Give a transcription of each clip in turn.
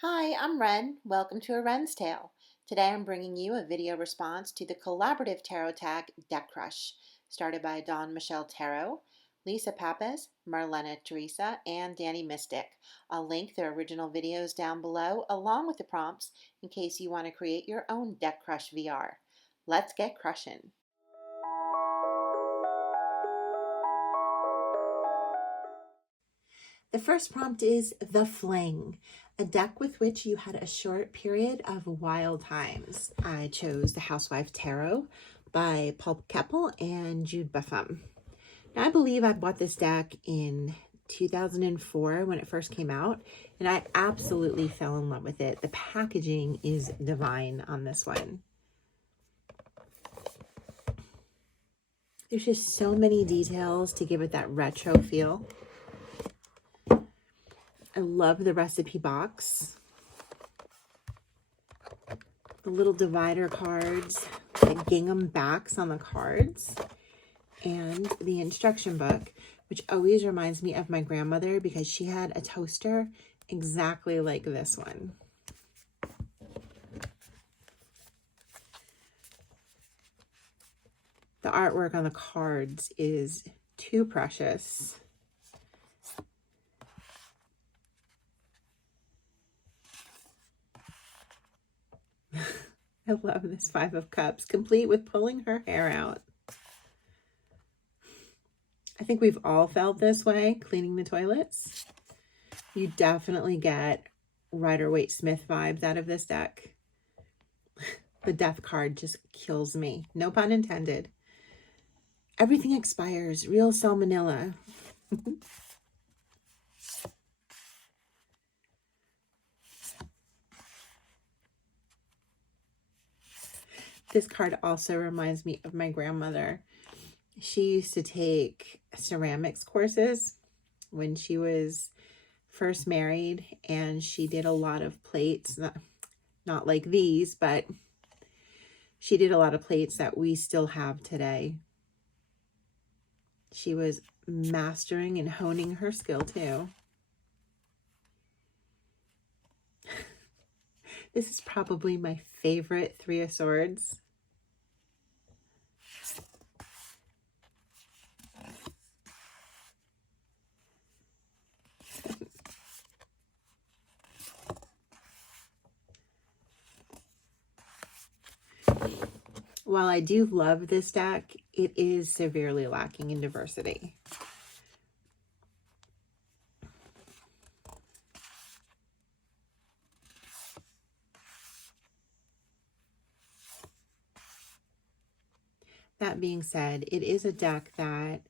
Hi, I'm Ren. Welcome to A Ren's Tale. Today I'm bringing you a video response to the collaborative tarot tag Deck Crush, started by Dawn Michelle Tarot, Lisa Pappas, Marlena Teresa, and Danny Mystic. I'll link their original videos down below along with the prompts in case you want to create your own Deck Crush VR. Let's get crushing. The first prompt is The Fling, a deck with which you had a short period of wild times. I chose the Housewife Tarot by Paul Keppel and Jude Buffum. Now, I believe I bought this deck in 2004 when it first came out, and I absolutely fell in love with it. The packaging is divine on this one. There's just so many details to give it that retro feel. I love the recipe box. The little divider cards, the gingham backs on the cards, and the instruction book, which always reminds me of my grandmother because she had a toaster exactly like this one. The artwork on the cards is too precious. I love this Five of Cups, complete with pulling her hair out. I think we've all felt this way cleaning the toilets. You definitely get Rider-Waite-Smith vibes out of this deck. The death card just kills me. No pun intended. Everything expires. Real salmonella. This card also reminds me of my grandmother. She used to take ceramics courses when she was first married, and she did a lot of plates, not like these, but she did a lot of plates that we still have today. She was mastering and honing her skill too. This is probably my favorite Three of Swords. While I do love this deck, it is severely lacking in diversity. That being said, it is a deck that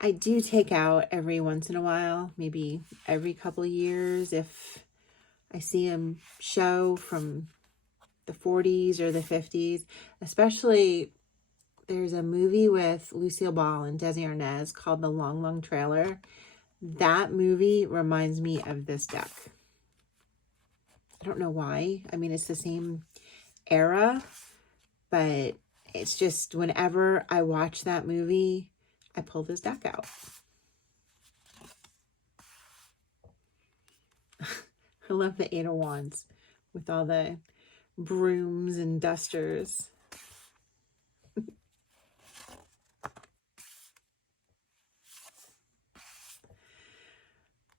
I do take out every once in a while, maybe every couple of years if I see them show from the 40s or the 50s. Especially, there's a movie with Lucille Ball and Desi Arnaz called The Long, Long Trailer. That movie reminds me of this deck. I don't know why. I mean, it's the same era, but it's just whenever I watch that movie, I pull this deck out. I love the Eight of Wands with all the brooms and dusters.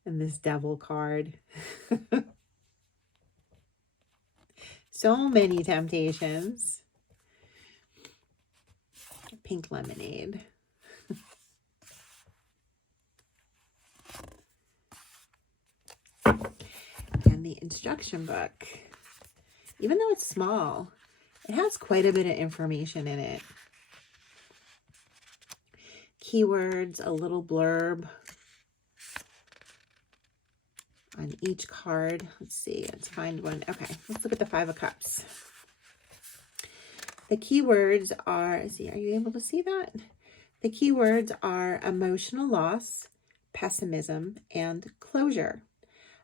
And this Devil card. So many temptations. Pink lemonade. And the instruction book. Even though it's small, it has quite a bit of information in it. Keywords, a little blurb on each card. Let's see, let's find one. Okay, let's look at the Five of Cups. The keywords are, see, are you able to see that? The keywords are emotional loss, pessimism, and closure.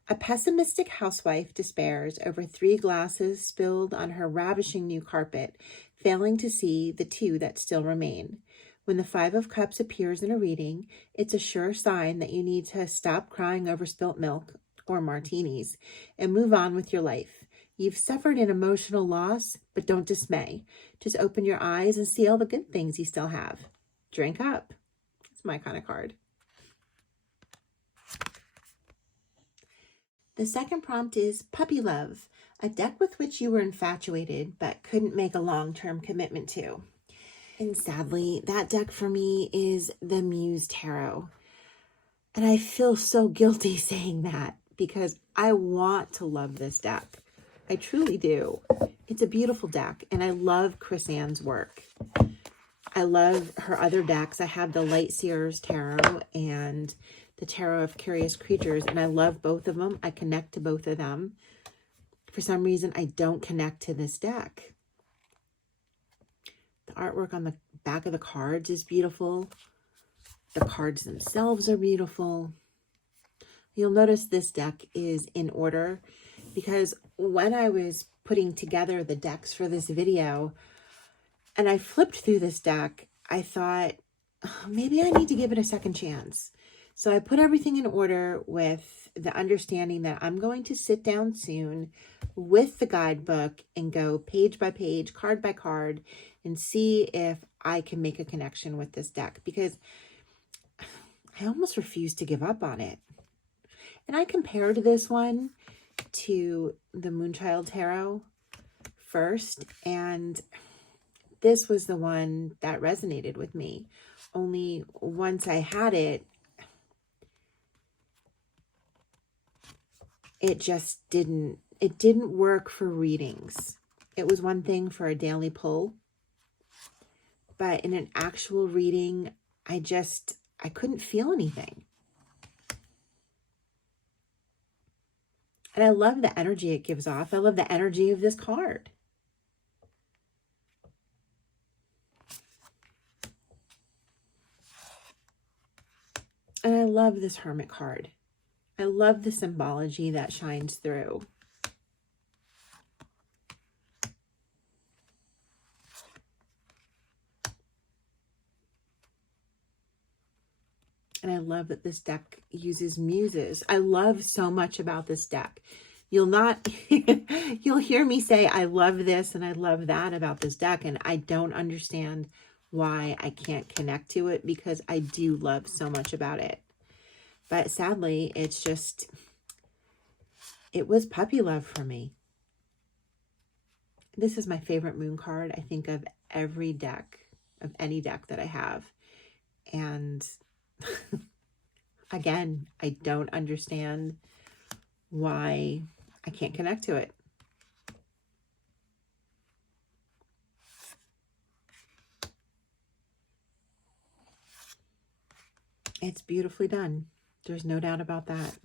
A pessimistic housewife despairs over 3 glasses spilled on her ravishing new carpet, failing to see the 2 that still remain. When the Five of Cups appears in a reading, it's a sure sign that you need to stop crying over spilt milk or martinis and move on with your life. You've suffered an emotional loss, but don't dismay. Just open your eyes and see all the good things you still have. Drink up. It's my kind of card. The second prompt is Puppy Love, a deck with which you were infatuated but couldn't make a long-term commitment to. And sadly, that deck for me is the Muse Tarot. And I feel so guilty saying that because I want to love this deck. I truly do. It's a beautiful deck, and I love Chris Ann's work. I love her other decks. I have the Light Seers Tarot and the Tarot of Curious Creatures, and I love both of them. I connect to both of them. For some reason, I don't connect to this deck. The artwork on the back of the cards is beautiful. The cards themselves are beautiful. You'll notice this deck is in order because when I was putting together the decks for this video and I flipped through this deck, I thought, oh, maybe I need to give it a second chance. So I put everything in order with the understanding that I'm going to sit down soon with the guidebook and go page by page, card by card, and see if I can make a connection with this deck because I almost refuse to give up on it. And I compared this one to the Moonchild Tarot first, and this was the one that resonated with me. Only once I had it, it didn't work for readings. It was one thing for a daily pull, but in an actual reading, I couldn't feel anything. And I love the energy it gives off. I love the energy of this card. And I love this Hermit card. I love the symbology that shines through. And I love that this deck uses muses. I love so much about this deck. You'll hear me say, I love this and I love that about this deck. And I don't understand why I can't connect to it because I do love so much about it. But sadly, it was puppy love for me. This is my favorite moon card, I think, of every deck, of any deck that I have. And again, I don't understand why I can't connect to it. It's beautifully done. There's no doubt about that.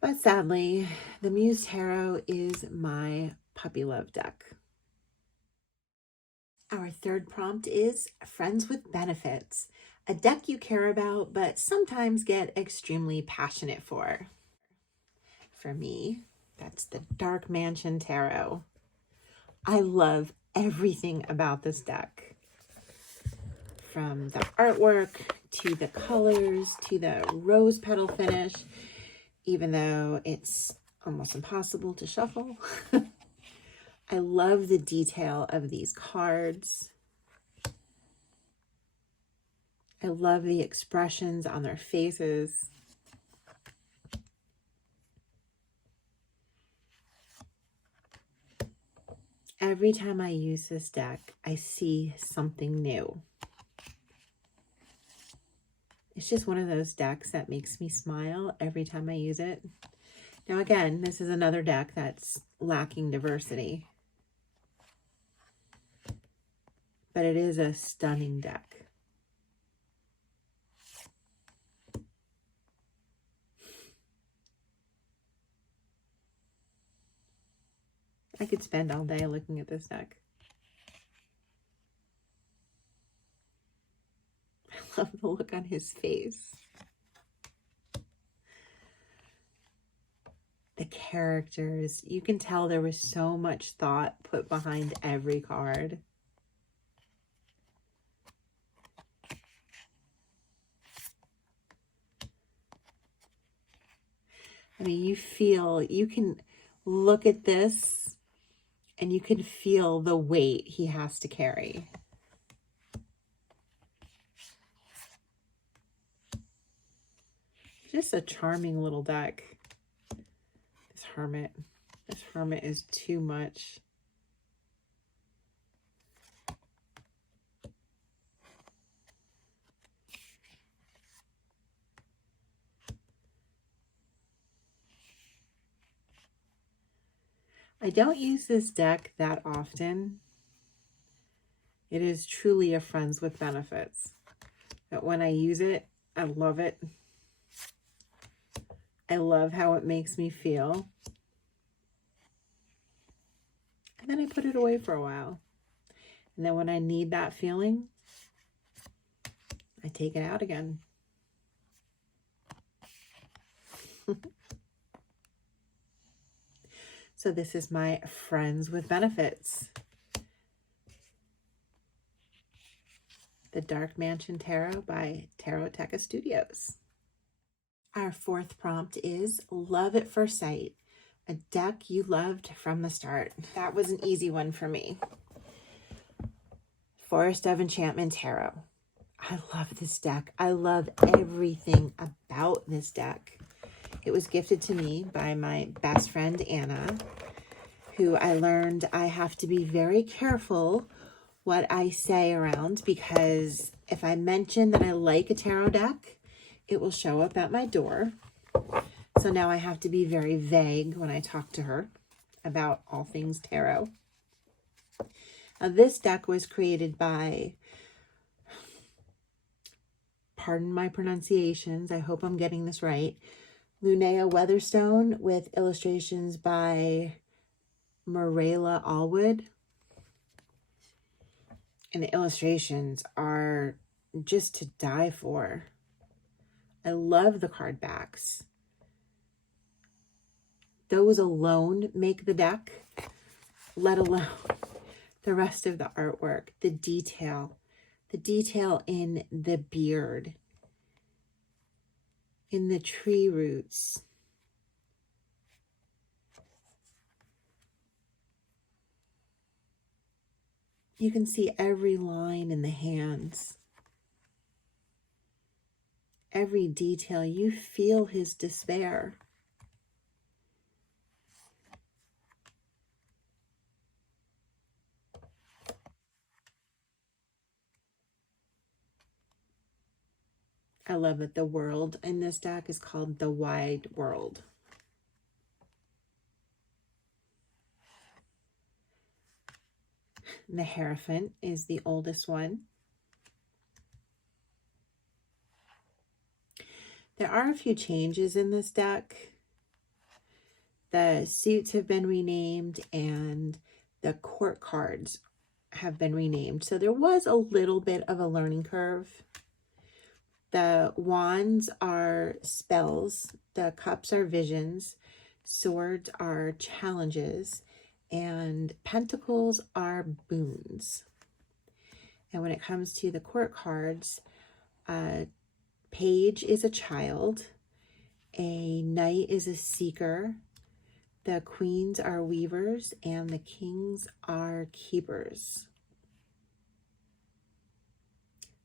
But sadly, the Muse Tarot is my puppy love deck. Our third prompt is Friends with Benefits, a deck you care about but sometimes get extremely passionate for. For me, that's the Dark Mansion Tarot. I love everything about this deck. From the artwork, to the colors, to the rose petal finish, even though it's almost impossible to shuffle. I love the detail of these cards. I love the expressions on their faces. Every time I use this deck, I see something new. It's just one of those decks that makes me smile every time I use it. Now again, this is another deck that's lacking diversity. But it is a stunning deck. I could spend all day looking at this deck. I love the look on his face. The characters. You can tell there was so much thought put behind every card. I mean, you can look at this and you can feel the weight he has to carry. Just a charming little deck. This hermit. This hermit is too much. I don't use this deck that often. It is truly a friends with benefits. But when I use it, I love it. I love how it makes me feel. And then I put it away for a while. And then when I need that feeling, I take it out again. So this is my Friends with Benefits. The Dark Mansion Tarot by Taroteca Studios. Our fourth prompt is Love at First Sight, a deck you loved from the start. That was an easy one for me. Forest of Enchantment Tarot. I love this deck. I love everything about this deck. It was gifted to me by my best friend, Anna, who I learned I have to be very careful what I say around, because if I mention that I like a tarot deck, it will show up at my door. So now I have to be very vague when I talk to her about all things tarot. Now, this deck was created by, pardon my pronunciations, I hope I'm getting this right, Linnea Weatherstone, with illustrations by Marela Allwood. And the illustrations are just to die for. I love the card backs. Those alone make the deck, let alone the rest of the artwork, the detail in the beard, in the tree roots. You can see every line in the hands, every detail. You feel his despair. I love that the world in this deck is called the Wide World. The Hierophant is the oldest one. There are a few changes in this deck. The suits have been renamed and the court cards have been renamed. So there was a little bit of a learning curve. The wands are spells, the cups are visions, swords are challenges, and pentacles are boons. And when it comes to the court cards, page is a child, a knight is a seeker, the queens are weavers, and the kings are keepers.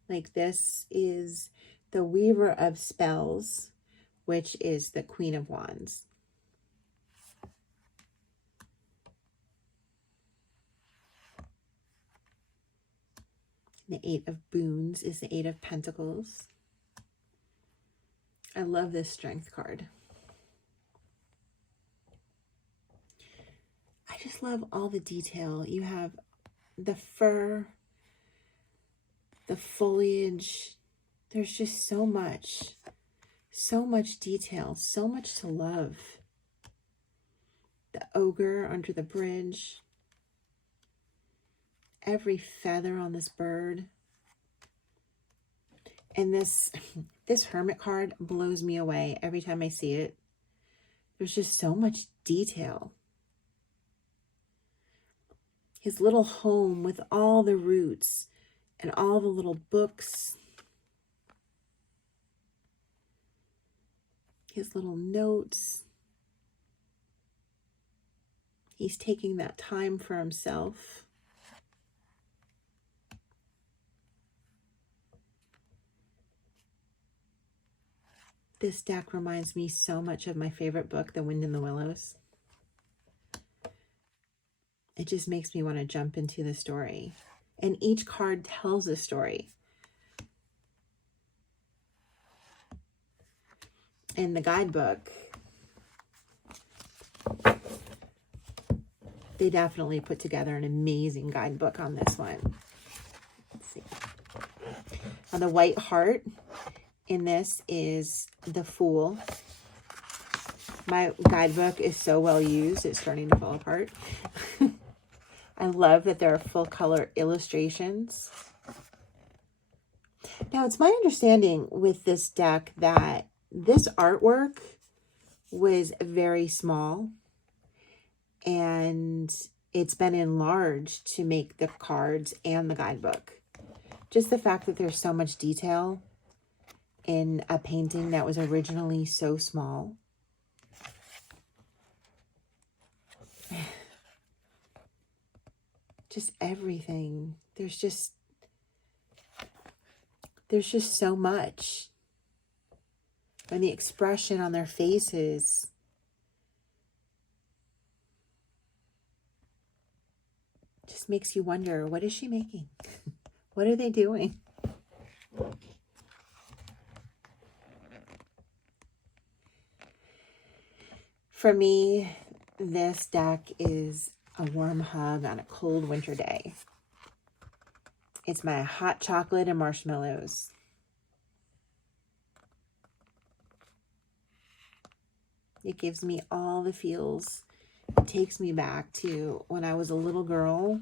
Like, this is the weaver of spells, which is the Queen of Wands. The Eight of Boons is the Eight of Pentacles. I love this Strength card. I just love all the detail. You have the fur, the foliage. There's just so much detail, so much to love. The ogre under the bridge. Every feather on this bird. And this hermit card blows me away every time I see it. There's just so much detail. His little home with all the roots and all the little books. His little notes. He's taking that time for himself. This deck reminds me so much of my favorite book, The Wind in the Willows. It just makes me want to jump into the story. And each card tells a story. In the guidebook, they definitely put together an amazing guidebook on this one. Let's see. Now the white heart in this is the Fool. My guidebook is so well used, it's starting to fall apart. I love that there are full color illustrations. Now, it's my understanding with this deck that this artwork was very small and it's been enlarged to make the cards and the guidebook. Just the fact that there's so much detail in a painting that was originally so small. Just everything. There's just so much. And the expression on their faces. Just makes you wonder, what is she making? What are they doing? For me, this deck is a warm hug on a cold winter day. It's my hot chocolate and marshmallows. It gives me all the feels. It takes me back to when I was a little girl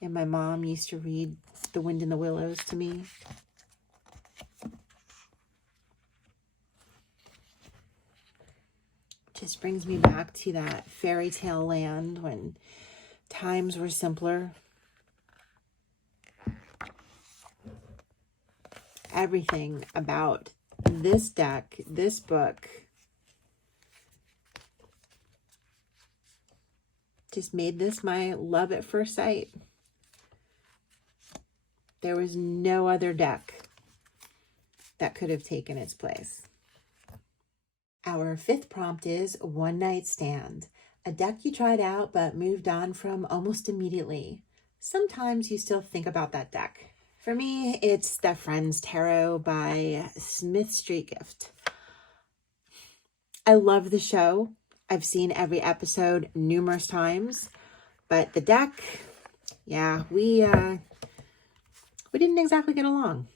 and my mom used to read The Wind in the Willows to me. Just brings me back to that fairy tale land when times were simpler. Everything about this deck, this book, just made this my love at first sight. There was no other deck that could have taken its place. Our fifth prompt is One Night Stand, a deck you tried out but moved on from almost immediately. Sometimes you still think about that deck. For me, it's the Friends Tarot by Smith Street Gift. I love the show. I've seen every episode numerous times, but the deck, yeah, we didn't exactly get along.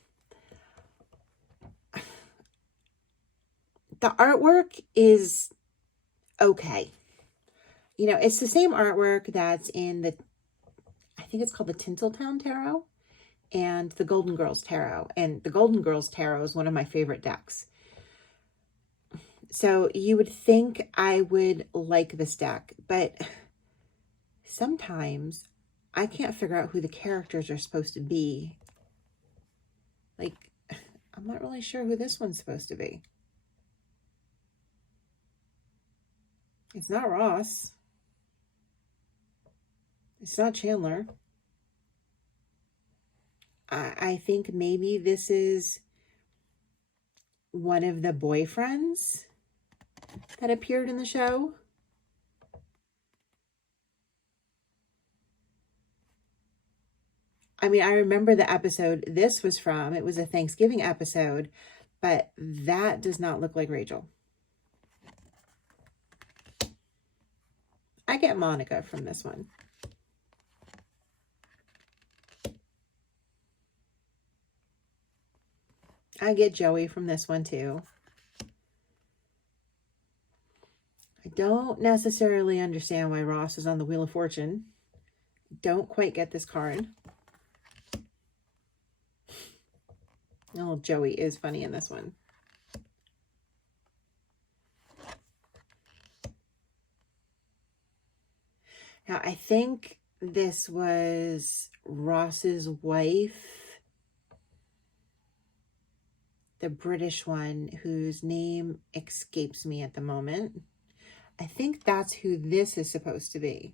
The artwork is okay. You know, it's the same artwork that's in the, I think it's called the Tinseltown Tarot and the Golden Girls Tarot. And the Golden Girls Tarot is one of my favorite decks. So you would think I would like this deck, but sometimes I can't figure out who the characters are supposed to be. Like, I'm not really sure who this one's supposed to be. It's not Ross. It's not Chandler. I think maybe this is one of the boyfriends that appeared in the show. I mean, I remember the episode this was from. It was a Thanksgiving episode, but that does not look like Rachel. I get Monica from this one. I get Joey from this one too. I don't necessarily understand why Ross is on the Wheel of Fortune. Don't quite get this card. Oh, Joey is funny in this one. Now, I think this was Ross's wife, the British one, whose name escapes me at the moment. I think that's who this is supposed to be.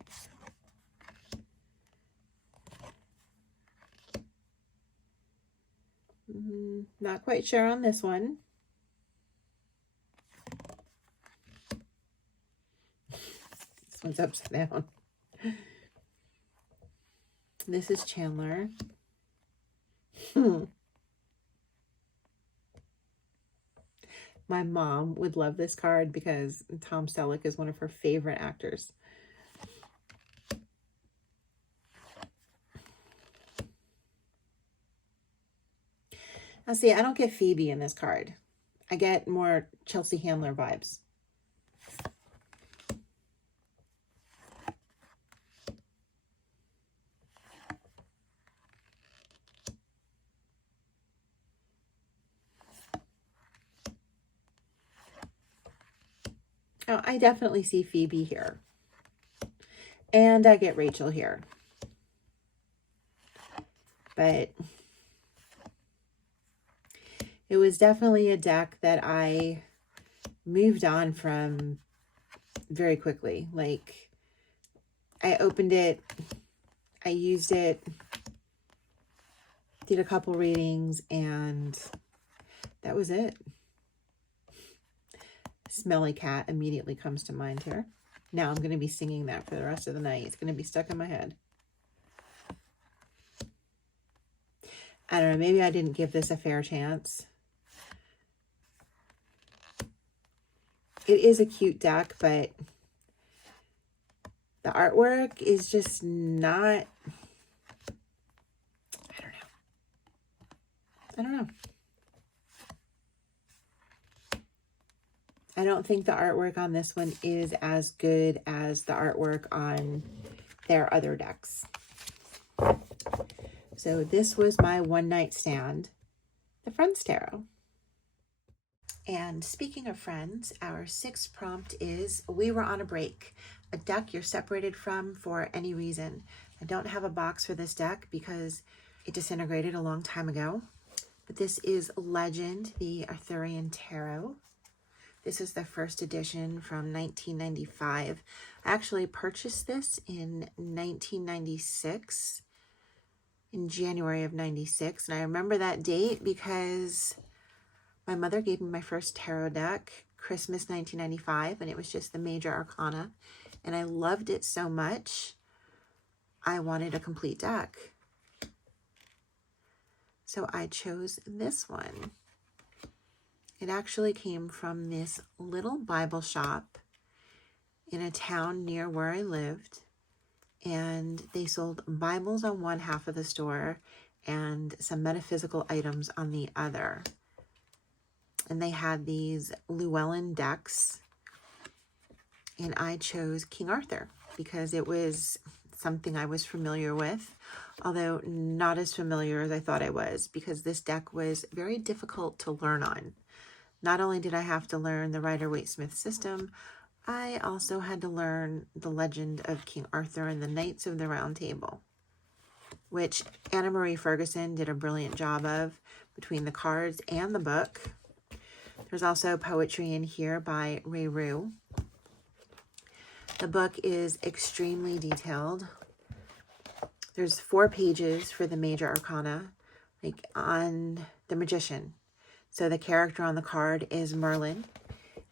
Not quite sure on this one. This one's upside down. This is Chandler. My mom would love this card because Tom Selleck is one of her favorite actors. Now see, I don't get Phoebe in this card. I get more Chelsea Handler vibes. Oh, I definitely see Phoebe here. And I get Rachel here. But it was definitely a deck that I moved on from very quickly. Like, I opened it, I used it, did a couple readings, and that was it. Smelly cat immediately comes to mind here. Now I'm going to be singing that for the rest of the night. It's going to be stuck in my head. I don't know, maybe I didn't give this a fair chance. It is a cute deck, but the artwork is just not, I don't know. I don't think the artwork on this one is as good as the artwork on their other decks. So this was my one night stand, the Friends Tarot. And speaking of friends, our sixth prompt is we were on a break, a deck you're separated from for any reason. I don't have a box for this deck because it disintegrated a long time ago, but this is Legend, the Arthurian Tarot. This is the first edition from 1995. I actually purchased this in 1996, in January of 96. And I remember that date because my mother gave me my first tarot deck, Christmas 1995, and it was just the Major Arcana. And I loved it so much, I wanted a complete deck. So I chose this one. It actually came from this little Bible shop in a town near where I lived, and they sold Bibles on one half of the store and some metaphysical items on the other. And they had these Llewellyn decks, and I chose King Arthur because it was something I was familiar with, although not as familiar as I thought I was, because this deck was very difficult to learn on. Not only did I have to learn the Rider-Waite-Smith system, I also had to learn the legend of King Arthur and the Knights of the Round Table, which Anna Marie Ferguson did a brilliant job of between the cards and the book. There's also poetry in here by Ray Rue. The book is extremely detailed. There's 4 pages for the Major Arcana, like on the Magician. So the character on the card is Merlin,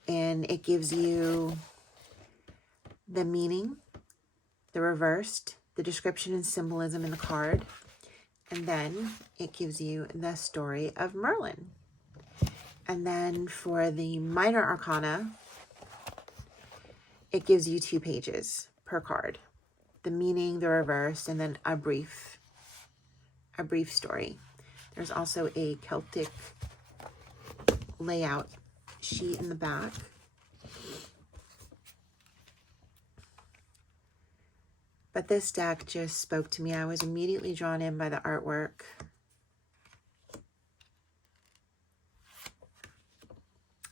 and it gives you the meaning, the reversed, the description and symbolism in the card, and then it gives you the story of Merlin. And then for the Minor Arcana, it gives you 2 pages per card, the meaning, the reversed, and then a brief story. There's also a Celtic layout sheet in the back. But this deck just spoke to me. I was immediately drawn in by the artwork.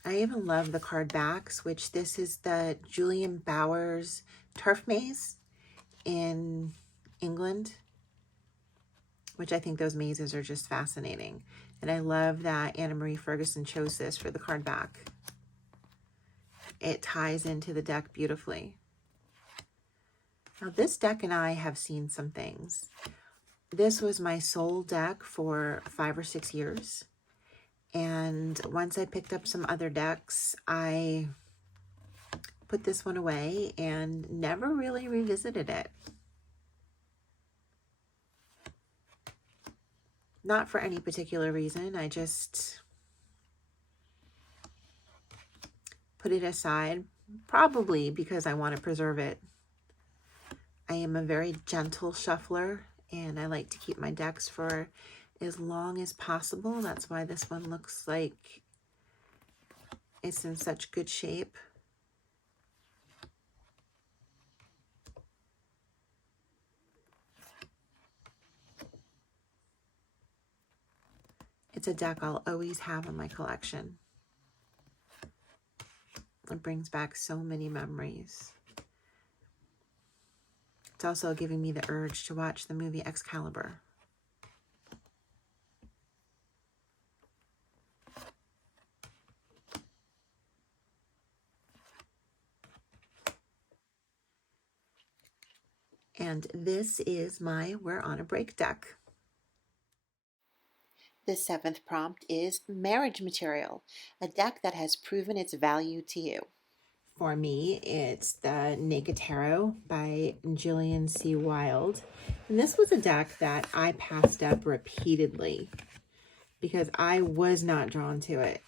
I even love the card backs, which this is the Julian Bowers Turf Maze in England, which I think those mazes are just fascinating. And I love that Anna Marie Ferguson chose this for the card back. It ties into the deck beautifully. Now this deck and I have seen some things. This was my sole deck for 5 or 6 years. And once I picked up some other decks, I put this one away and never really revisited it. Not for any particular reason. I just put it aside, probably because I want to preserve it. I am a very gentle shuffler, and I like to keep my decks for as long as possible. That's why this one looks like it's in such good shape. It's a deck I'll always have in my collection. It brings back so many memories. It's also giving me the urge to watch the movie Excalibur. And this is my We're on a Break deck. The 7th prompt is Marriage Material, a deck that has proven its value to you. For me, it's the Naked Tarot by Jillian C. Wilde. And this was a deck that I passed up repeatedly because I was not drawn to it.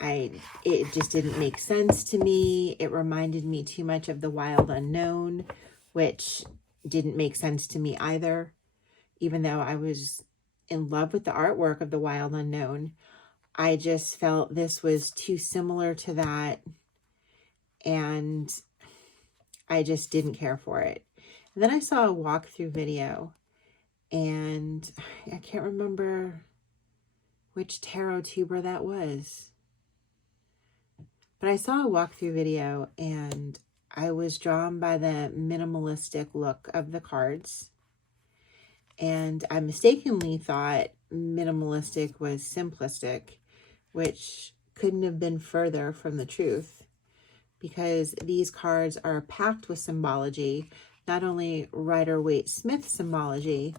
It just didn't make sense to me. It reminded me too much of the Wild Unknown, which didn't make sense to me either. Even though I was in love with the artwork of the Wild Unknown, I just felt this was too similar to that, and I just didn't care for it. And then I saw a walkthrough video, and I can't remember which tarot tuber that was, but I saw a walkthrough video and I was drawn by the minimalistic look of the cards. And I mistakenly thought minimalistic was simplistic, which couldn't have been further from the truth, because these cards are packed with symbology, not only Rider-Waite-Smith symbology,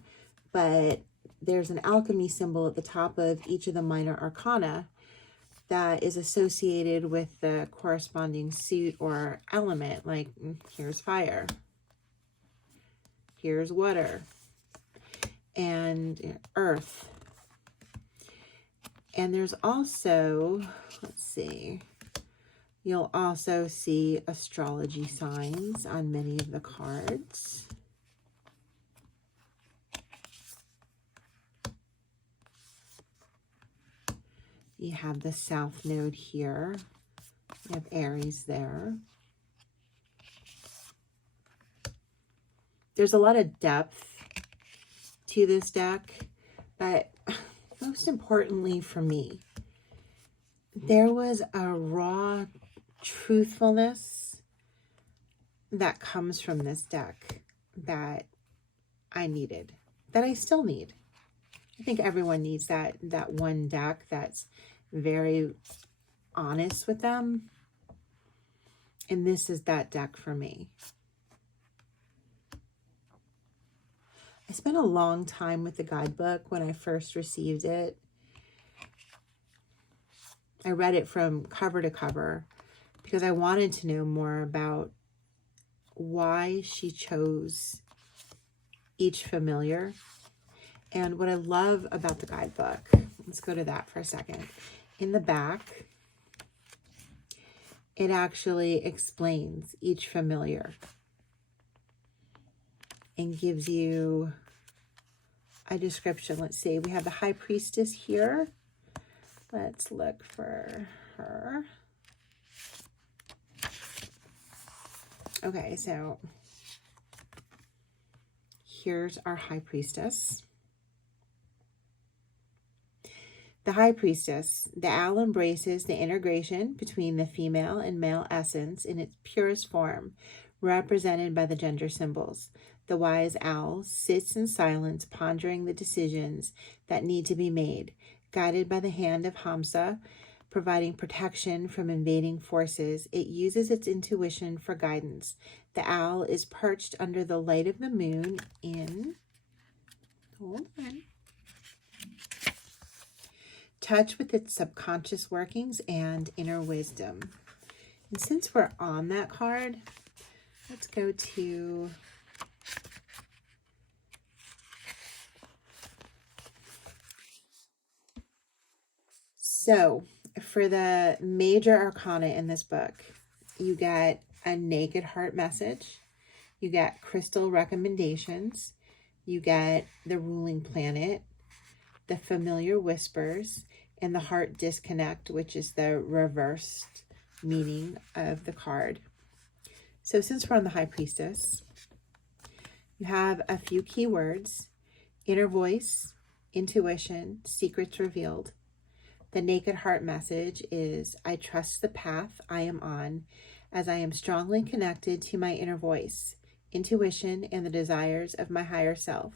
but there's an alchemy symbol at the top of each of the minor arcana that is associated with the corresponding suit or element. Like, here's fire, here's water, and earth. And there's also, let's see, you'll also see astrology signs on many of the cards. You have the South Node here. You have Aries there. There's a lot of depth to this deck, but most importantly for me, there was a raw truthfulness that comes from this deck that I needed, that I still need. I think everyone needs that one deck that's very honest with them. And this is that deck for me. I spent a long time with the guidebook when I first received it. I read it from cover to cover because I wanted to know more about why she chose each familiar. And what I love about the guidebook, let's go to that for a second. In the back, it actually explains each familiar and gives you a description. Let's see, we have the High Priestess here. Let's look for her. Okay, so here's our High Priestess. The High Priestess, the owl embraces the integration between the female and male essence in its purest form, represented by the gender symbols. The wise owl sits in silence, pondering the decisions that need to be made, guided by the hand of Hamsa, providing protection from invading forces. It uses its intuition for guidance. The owl is perched under the light of the moon in, hold on, touch with its subconscious workings and inner wisdom. And since we're on that card, let's go to so for the major arcana in this book, you get a naked heart message, you get crystal recommendations, you get the ruling planet, the familiar whispers, and the heart disconnect, which is the reversed meaning of the card. So since we're on the High Priestess, you have a few key words: inner voice, intuition, secrets revealed. The naked heart message is, I trust the path I am on, as I am strongly connected to my inner voice, intuition, and the desires of my higher self.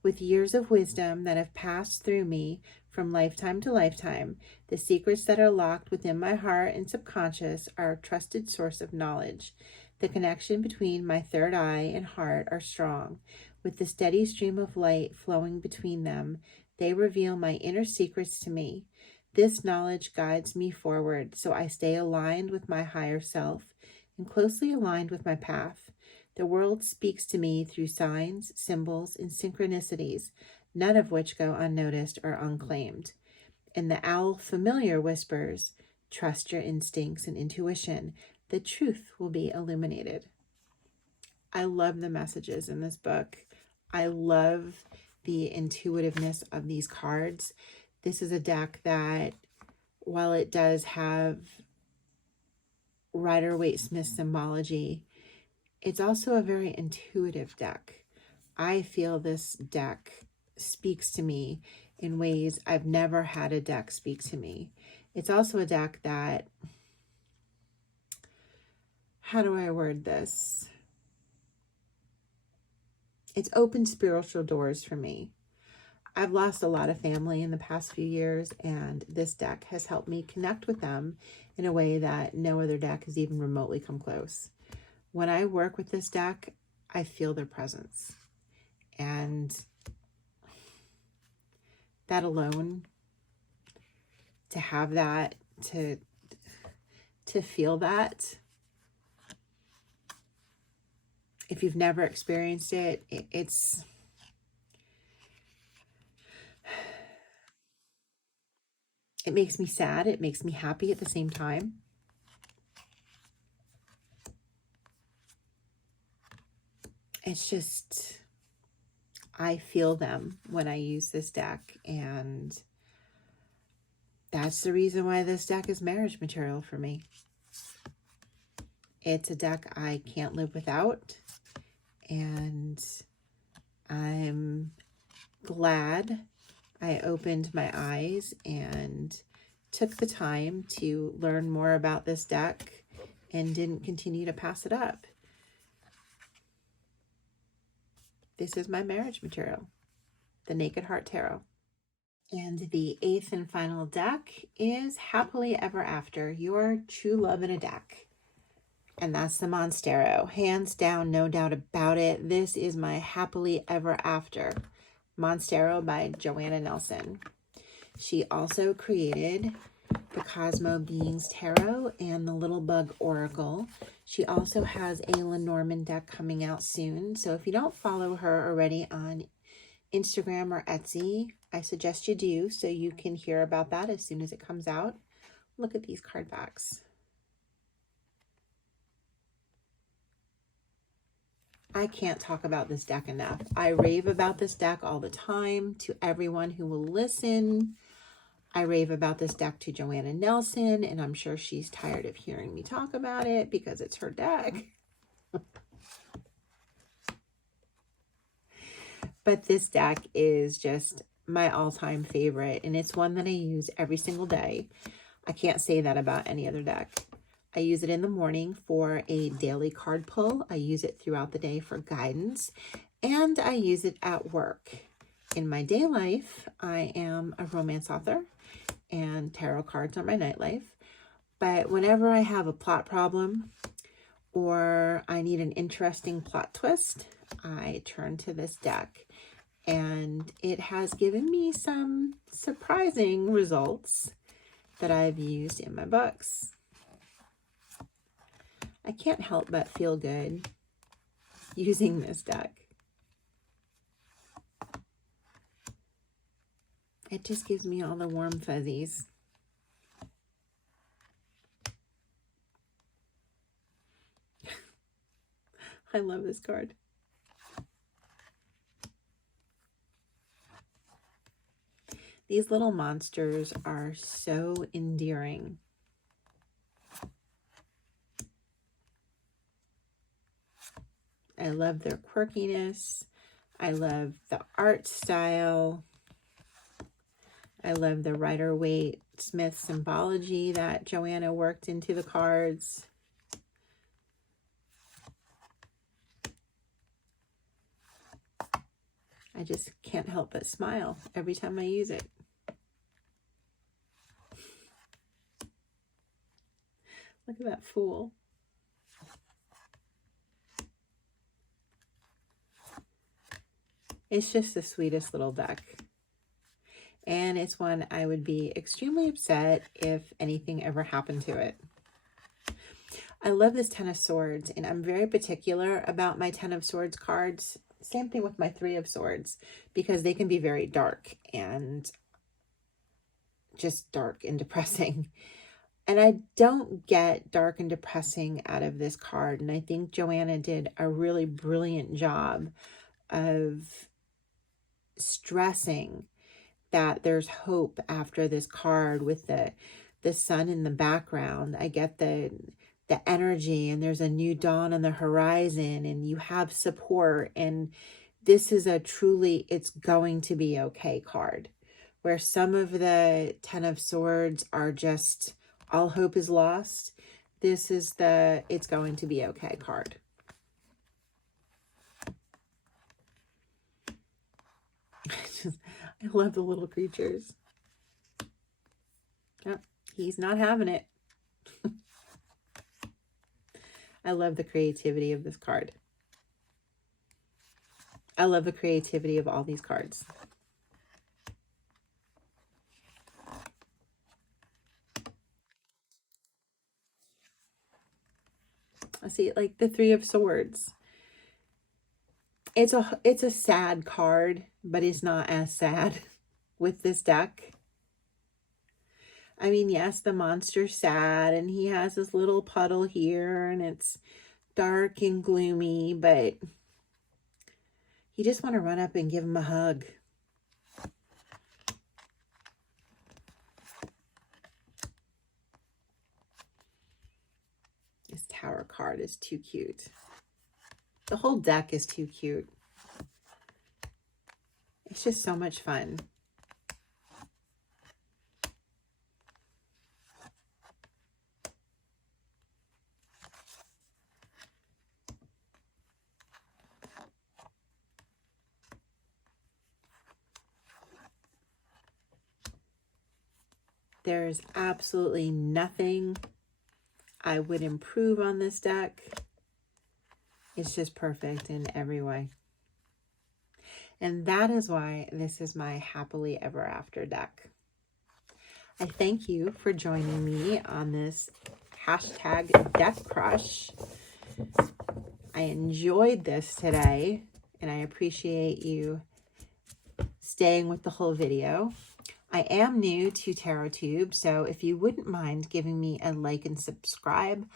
With years of wisdom that have passed through me from lifetime to lifetime, the secrets that are locked within my heart and subconscious are a trusted source of knowledge. The connection between my third eye and heart are strong. With the steady stream of light flowing between them, they reveal my inner secrets to me. This knowledge guides me forward, so I stay aligned with my higher self and closely aligned with my path. The world speaks to me through signs, symbols, and synchronicities, none of which go unnoticed or unclaimed. And the owl familiar whispers, trust your instincts and intuition. The truth will be illuminated. I love the messages in this book. I love the intuitiveness of these cards. This is a deck that, while it does have Rider-Waite-Smith symbology, it's also a very intuitive deck. I feel this deck speaks to me in ways I've never had a deck speak to me. It's also a deck that, how do I word this? It's opened spiritual doors for me. I've lost a lot of family in the past few years, and this deck has helped me connect with them in a way that no other deck has even remotely come close. When I work with this deck, I feel their presence. And that alone, to have that, to feel that, if you've never experienced it, it makes me sad. It makes me happy at the same time. It's just, I feel them when I use this deck, and that's the reason why this deck is marriage material for me. It's a deck I can't live without, and I'm glad I opened my eyes and took the time to learn more about this deck and didn't continue to pass it up. This is my marriage material, the Naked Heart Tarot. And the 8th and final deck is Happily Ever After, your true love in a deck. And that's the Monstero. Hands down, no doubt about it. This is my Happily Ever After. Monstero by Joanna Nelson. She also created the Cosmo Beings Tarot and the Little Bug Oracle. She also has a Lenormand deck coming out soon. So if you don't follow her already on Instagram or Etsy, I suggest you do, so you can hear about that as soon as it comes out. Look at these card backs. I can't talk about this deck enough. I rave about this deck all the time to everyone who will listen. I rave about this deck to Joanna Nelson, and I'm sure she's tired of hearing me talk about it because it's her deck. But this deck is just my all-time favorite, and it's one that I use every single day. I can't say that about any other deck. I use it in the morning for a daily card pull. I use it throughout the day for guidance, and I use it at work. In my day life, I am a romance author, and tarot cards are my nightlife. But whenever I have a plot problem or I need an interesting plot twist, I turn to this deck. and it has given me some surprising results that I've used in my books. I can't help but feel good using this deck. It just gives me all the warm fuzzies. I love this card. These little monsters are so endearing. I love their quirkiness. I love the art style. I love the Rider-Waite Smith symbology that Joanna worked into the cards. I just can't help but smile every time I use it. Look at that fool. It's just the sweetest little deck. And it's one I would be extremely upset if anything ever happened to it. I love this Ten of Swords, and I'm very particular about my Ten of Swords cards. Same thing with my Three of Swords, because they can be very dark and just dark and depressing. And I don't get dark and depressing out of this card. And I think Joanna did a really brilliant job of stressing that there's hope after this card with the sun in the background. I get the energy, and there's a new dawn on the horizon, and you have support. And this is a truly, it's going to be okay card, where some of the Ten of Swords are just all hope is lost. This is the it's going to be okay card. I love the little creatures. Yep, he's not having it. I love the creativity of this card. I love the creativity of all these cards. I see, like the Three of Swords. It's a sad card, but it's not as sad with this deck. I mean, yes, the monster's sad, and he has this little puddle here, and it's dark and gloomy, but you just want to run up and give him a hug. This Tower card is too cute. The whole deck is too cute. It's just so much fun. There's absolutely nothing I would improve on this deck. It's just perfect in every way. And that is why this is my happily ever after deck. I thank you for joining me on this hashtag deck crush. I enjoyed this today, and I appreciate you staying with the whole video. I am new to TarotTube, so if you wouldn't mind giving me a like and subscribe,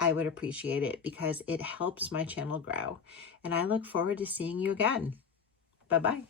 I would appreciate it, because it helps my channel grow. And I look forward to seeing you again. Bye-bye.